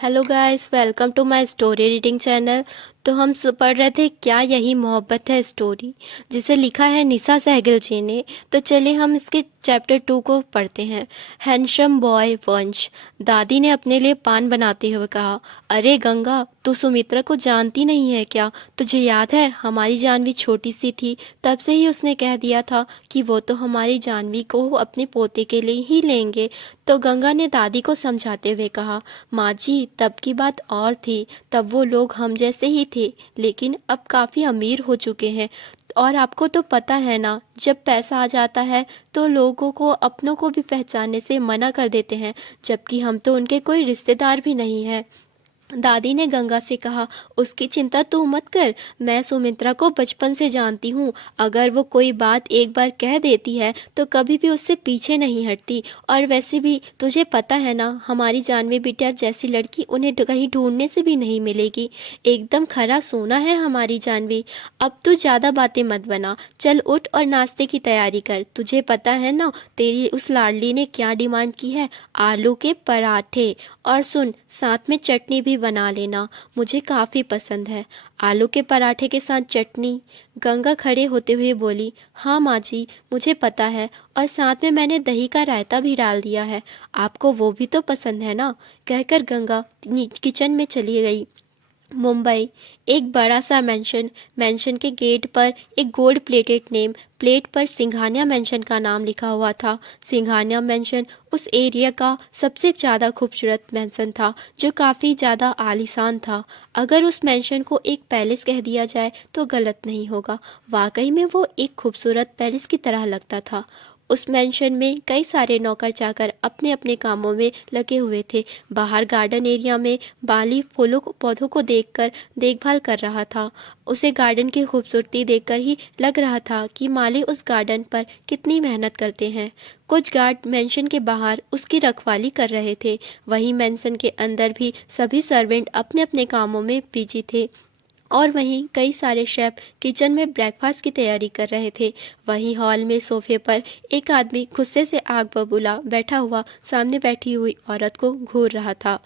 Hello guys, welcome to my story reading channel. तो हम पढ़ रहे थे क्या यही मोहब्बत है स्टोरी, जिसे लिखा है निशा सहगल जी ने। तो चलिए हम इसके चैप्टर 2 को पढ़ते हैं। हैंडसम बॉय वंश। दादी ने अपने लिए पान बनाते हुए कहा, अरे गंगा, तू सुमित्रा को जानती नहीं है क्या? तुझे याद है हमारी जानवी छोटी सी थी, तब से ही उसने कह दिया था कि वो तो हमारी जानवी को अपने पोते के लिए ही लेंगे। तो गंगा ने दादी को समझाते हुए कहा, माँ जी, तब की बात और थी। तब वो लोग हम जैसे ही थे, लेकिन अब काफ़ी अमीर हो चुके हैं। और आपको तो पता है ना, जब पैसा आ जाता है तो लोगों को अपनों को भी पहचानने से मना कर देते हैं, जबकि हम तो उनके कोई रिश्तेदार भी नहीं है। दादी ने गंगा से कहा, उसकी चिंता तू मत कर, मैं सुमित्रा को बचपन से जानती हूँ। अगर वो कोई बात एक बार कह देती है तो कभी भी उससे पीछे नहीं हटती। और वैसे भी तुझे पता है ना, हमारी जानवी बिटिया जैसी लड़की उन्हें कहीं ढूंढने से भी नहीं मिलेगी। एकदम खरा सोना है हमारी जानवी। अब तू ज़्यादा बातें मत बना, चल उठ और नाश्ते की तैयारी कर। तुझे पता है ना तेरी उस लाडली ने क्या डिमांड की है? आलू के पराठे। और सुन, साथ में चटनी भी बना लेना, मुझे काफ़ी पसंद है। आलू के पराठे के साथ चटनी? गंगा खड़े होते हुए बोली, हाँ माँ जी, मुझे पता है, और साथ में मैंने दही का रायता भी डाल दिया है। आपको वो भी तो पसंद है ना? कहकर गंगा किचन में चली गई। मुंबई। एक बड़ा सा मेंशन। मेंशन के गेट पर एक गोल्ड प्लेटेड नेम प्लेट पर सिंघानिया मेंशन का नाम लिखा हुआ था। सिंघानिया मेंशन उस एरिया का सबसे ज़्यादा खूबसूरत मेंशन था, जो काफ़ी ज़्यादा आलीशान था। अगर उस मेंशन को एक पैलेस कह दिया जाए तो गलत नहीं होगा। वाकई में वो एक खूबसूरत पैलेस की तरह लगता था। उस मेंशन में कई सारे नौकर चाकर अपने अपने कामों में लगे हुए थे। बाहर गार्डन एरिया में बाली फूलों पौधों को देखकर देखभाल कर रहा था। उसे गार्डन की खूबसूरती देखकर ही लग रहा था कि माली उस गार्डन पर कितनी मेहनत करते हैं। कुछ गार्ड मेंशन के बाहर उसकी रखवाली कर रहे थे। वहीं मेंशन के अंदर भी सभी सर्वेंट अपने अपने कामों में बिजी थे। और वहीं कई सारे शेफ किचन में ब्रेकफास्ट की तैयारी कर रहे थे। वहीं हॉल में सोफे पर एक आदमी गुस्से से आग बबूला बैठा हुआ सामने बैठी हुई औरत को घूर रहा था।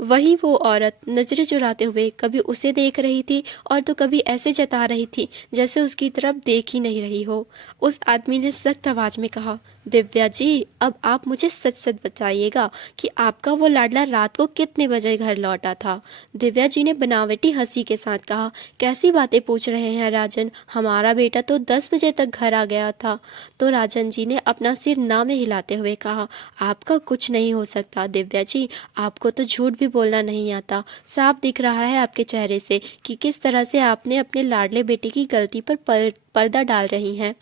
वही वो औरत नजरें चुराते हुए कभी उसे देख रही थी और तो कभी ऐसे जता रही थी जैसे उसकी तरफ देख ही नहीं रही हो। उस आदमी ने सख्त आवाज में कहा, दिव्या जी, अब आप मुझे सच सच बताइएगा कि आपका वो लाडला रात को कितने बजे घर लौटा था? दिव्या जी ने बनावटी हंसी के साथ कहा, कैसी बातें पूछ रहे हैं राजन, हमारा बेटा तो 10 बजे तक घर आ गया था। तो राजन जी ने अपना सिर ना में हिलाते हुए कहा, आपका कुछ नहीं हो सकता दिव्या जी, आपको तो झूठ भी बोलना नहीं आता। साफ दिख रहा है आपके चेहरे से कि किस तरह से आपने अपने लाडले बेटे की गलती पर पर्दा डाल रही हैं।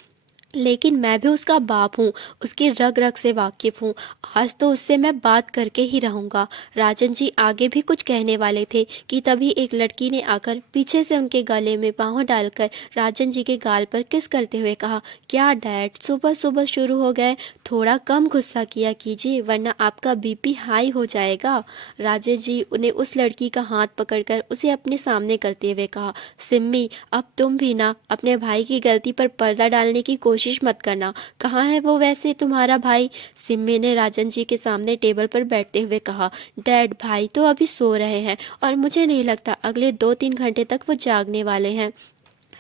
लेकिन मैं भी उसका बाप हूँ, उसकी रग रग से वाकिफ हूँ। आज तो उससे मैं बात करके ही रहूँगा। राजन जी आगे भी कुछ कहने वाले थे कि तभी एक लड़की ने आकर पीछे से उनके गले में बाहों डालकर राजन जी के गाल पर किस करते हुए कहा, क्या डैड, सुबह सुबह शुरू हो गए? थोड़ा कम गुस्सा किया कीजिए, वरना आपका बीपी हाई हो जाएगा। राजन जी ने उस लड़की का हाथ पकड़कर उसे अपने सामने करते हुए कहा, सिम्मी, अब तुम भी ना अपने भाई की गलती पर पर्दा डालने की कोशिश मत करना। कहाँ है वो वैसे तुम्हारा भाई? सिम्मी ने राजन जी के सामने टेबल पर बैठते हुए कहा, डैड, भाई तो अभी सो रहे हैं और मुझे नहीं लगता अगले 2-3 घंटे तक वो जागने वाले हैं।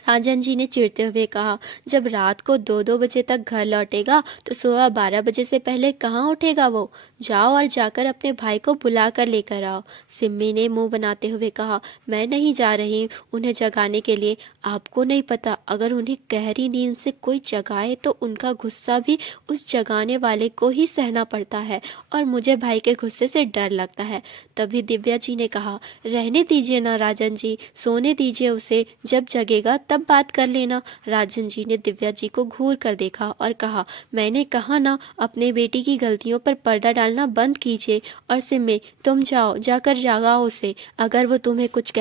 राजन जी ने चिढ़ते हुए कहा, जब रात को 2-2 बजे तक घर लौटेगा तो सुबह 12 बजे से पहले कहाँ उठेगा वो? जाओ और जाकर अपने भाई को बुला कर लेकर आओ। सिम्मी ने मुंह बनाते हुए कहा, मैं नहीं जा रही उन्हें जगाने के लिए। आपको नहीं पता, अगर उन्हें गहरी नींद से कोई जगाए तो उनका गुस्सा भी उस जगाने वाले को ही सहना पड़ता है, और मुझे भाई के गुस्से से डर लगता है। तभी दिव्या जी ने कहा, रहने दीजिए ना राजन जी, सोने दीजिए उसे, जब जगेगा तब बात कर लेना। राजन जी ने दिव्या जी को घूर कर देखा और कहा, मैंने कहा ना, अपने बेटी की गलतियों पर पर्दा डालना बंद कीजिए। और सिम्मे, तुम जाओ, जाकर जगाओ उसे। अगर वो तुम्हें कुछ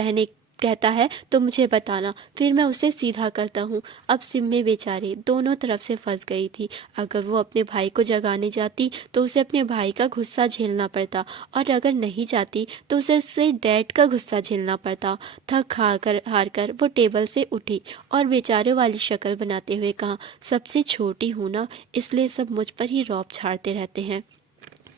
कहता है तो मुझे बताना, फिर मैं उसे सीधा करता हूँ। अब सिम्मी बेचारी दोनों तरफ से फंस गई थी। अगर वो अपने भाई को जगाने जाती तो उसे अपने भाई का गुस्सा झेलना पड़ता, और अगर नहीं जाती तो उसे उससे डैड का गुस्सा झेलना पड़ता। थक हार कर वो टेबल से उठी और बेचारे वाली शक्ल बनाते हुए कहा, सबसे छोटी हूँ ना, इसलिए सब मुझ पर ही रौब झाड़ते रहते हैं।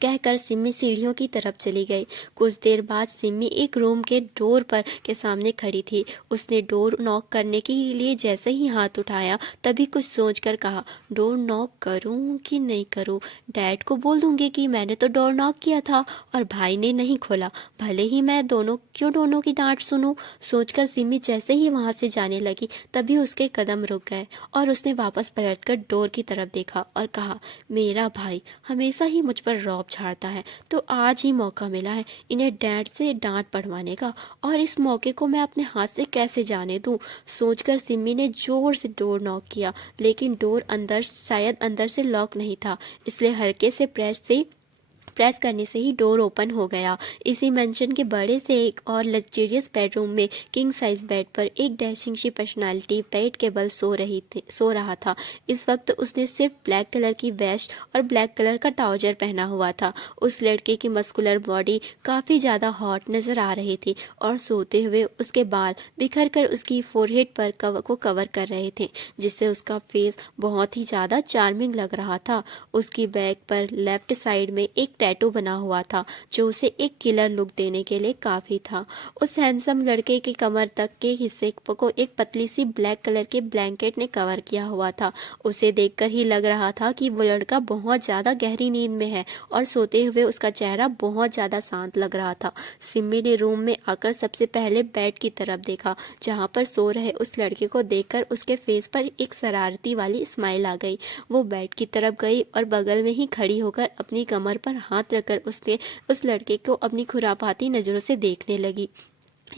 कहकर सिम्मी सीढ़ियों की तरफ चली गई। कुछ देर बाद सिम्मी एक रूम के डोर पर के सामने खड़ी थी। उसने डोर नॉक करने के लिए जैसे ही हाथ उठाया तभी कुछ सोचकर कहा, डोर नॉक करूं कि नहीं करूं? डैड को बोल दूंगी कि मैंने तो डोर नॉक किया था और भाई ने नहीं खोला, भले ही मैं दोनों की डांट सुनूं। सोचकर सिम्मी जैसे ही वहां से जाने लगी तभी उसके कदम रुक गए और उसने वापस पलटकर डोर की तरफ देखा और कहा, मेरा भाई हमेशा ही मुझ पर रौब झाड़ता है, तो आज ही मौका मिला है इन्हें डैड से डांट पड़वाने का, और इस मौके को मैं अपने हाथ से कैसे जाने दूं। सोचकर सिम्मी ने जोर से डोर नॉक किया, लेकिन डोर शायद अंदर से लॉक नहीं था, इसलिए हल्के से प्रेस करने से ही डोर ओपन हो गया। इसी मेंशन के बड़े से एक और लग्जरियस बेडरूम में किंग साइज बेड पर एक डैशिंग सी पर्सनालिटी बेड के बल सो रहा था। इस वक्त उसने सिर्फ ब्लैक कलर की वेस्ट और ब्लैक कलर का ट्राउजर पहना हुआ था। उस लड़के की मस्कुलर बॉडी काफ़ी ज़्यादा हॉट नज़र आ रही थी और सोते हुए उसके बाल बिखर कर उसकी फोरहेड पर को कवर कर रहे थे, जिससे उसका फेस बहुत ही ज़्यादा चार्मिंग लग रहा था। उसकी बैक पर लेफ्ट साइड में एक टैटू बना हुआ था जो उसे एक किलर लुक देने के लिए काफ़ी था। उस हैंडसम लड़के के कमर तक के हिस्से को एक पतली सी ब्लैक कलर के ब्लैंकेट ने कवर किया हुआ था। उसे देखकर ही लग रहा था कि वो लड़का बहुत ज़्यादा गहरी नींद में है और सोते हुए उसका चेहरा बहुत ज़्यादा शांत लग रहा था। सिम्मी ने रूम में आकर सबसे पहले बेड की तरफ देखा, जहाँ पर सो रहे उस लड़के को देखकर उसके फेस पर एक शरारती वाली स्माइल आ गई। वो बेड की तरफ गई और बगल में ही खड़ी होकर अपनी कमर पर हाथ रखकर उसने उस लड़के को अपनी खुरापाती नज़रों से देखने लगी।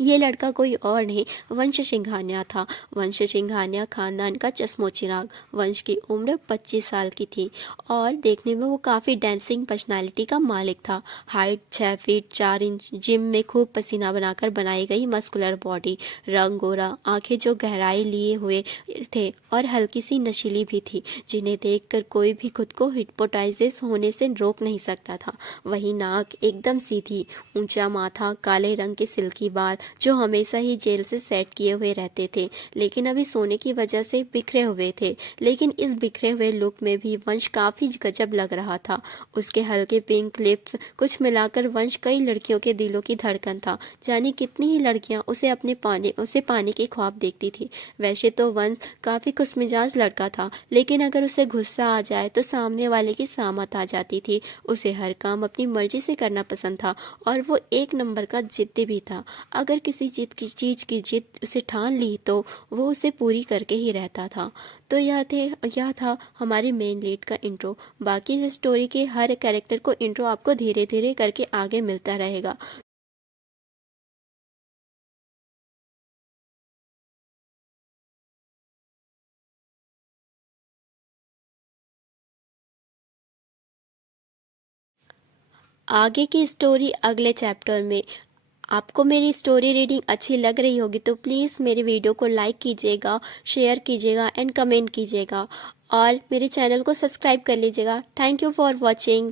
ये लड़का कोई और नहीं, वंश सिंघानिया था। वंश सिंघानिया खानदान का चश्मो-चिराग। वंश की उम्र 25 साल की थी और देखने में वो काफ़ी डांसिंग पर्सनालिटी का मालिक था। हाइट 6 फीट 4 इंच, जिम में खूब पसीना बनाकर बनाई गई मस्कुलर बॉडी, रंग गोरा, आंखें जो गहराई लिए हुए थे और हल्की सी नशीली भी थी, जिन्हें देखकर कोई भी खुद को हिप्नोटाइज होने से रोक नहीं सकता था। वही नाक एकदम सीधी, ऊंचा माथा, काले रंग के सिल्की बाल जो हमेशा ही जेल से सेट किए हुए रहते थे, लेकिन अभी सोने की वजह से बिखरे हुए थे। लेकिन इस बिखरे हुए लुक में भी वंश काफ़ी गजब लग रहा था। उसके हल्के पिंक लिप्स कुछ मिलाकर वंश कई लड़कियों के दिलों की धड़कन था। जाने कितनी ही लड़कियां उसे पाने की ख्वाब देखती थी। वैसे तो वंश काफ़ी खुशमिजाज लड़का था, लेकिन अगर उसे गुस्सा आ जाए तो सामने वाले की सामत आ जाती थी। उसे हर काम अपनी मर्जी से करना पसंद था और वो एक नंबर का जिद्दी भी था। अगर किसी चीज़ की जिद उसे ठान ली तो वो उसे पूरी करके ही रहता था। तो यह था हमारे मेन लीड का इंट्रो। बाकी इस स्टोरी के हर कैरेक्टर को इंट्रो आपको धीरे धीरे करके आगे मिलता रहेगा। आगे की स्टोरी अगले चैप्टर में। आपको मेरी स्टोरी रीडिंग अच्छी लग रही होगी तो प्लीज़ मेरे वीडियो को लाइक कीजिएगा, शेयर कीजिएगा एंड कमेंट कीजिएगा और मेरे चैनल को सब्सक्राइब कर लीजिएगा। Thank you for watching.